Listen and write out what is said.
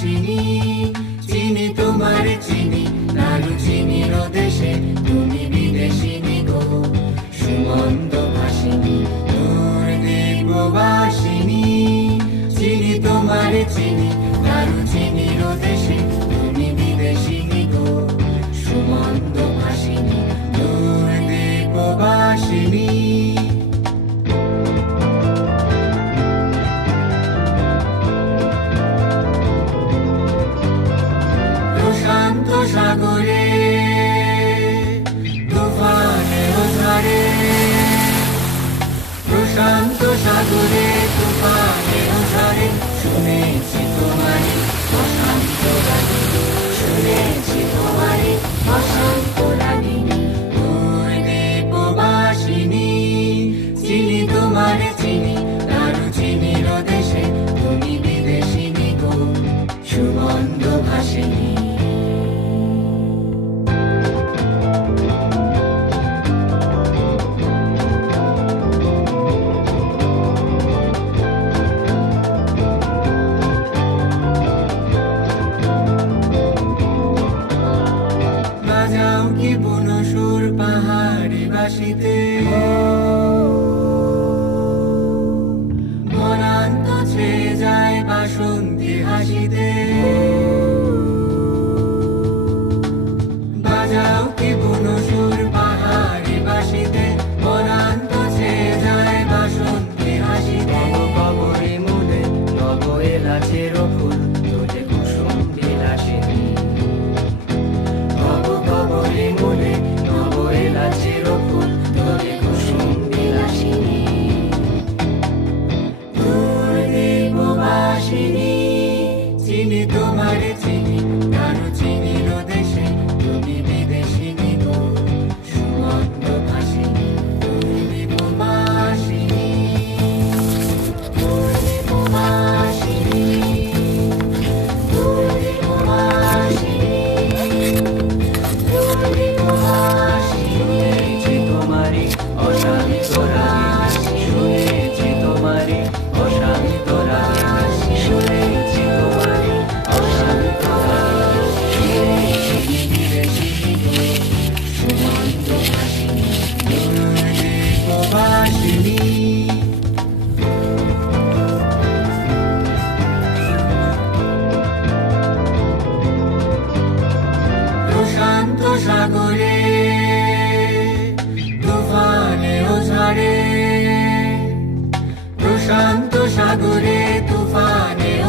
ভাসিনী, চিনি তোমার চিনি দারুচিনির দেশে, তুমি বিদেশিনী গো সুমন্ত ভাসিনী নূর দীপবাসিনী। চিনি তোমার চিনি দারুচিনির দেশে, তুমি বিদেশিনী গো সুমন্ত ভাসিনী নূর দীপবাসিনী। প্রশান্ত সাগরে তুফানের ঝড়ে, প্রশান্ত সাগরে তুফানের ঝড়ে, শুনেছি তোমারি অশান্ত রাগিনী, শুনেছি তোমারি অশান্ত রাগিনী নূর দীপবাসিনী। চিনি তোমার চিনি দারুচিনির দেশে, তুমি বিদেশিনী গো সুমন্ত ভাসিনী। বাজাও কি বুনো সুর পাহাড়ি বাসিতে, মনান্ত ছেয়ে যায় বাসন্তী হাসিতে। বাজাও কি বুনো সুর পাহাড়ি বাসিতে, মনান্ত ছেয়ে যায় বাসন্তী হাসিতে। কবরে মনে নব এলাচের ফুল,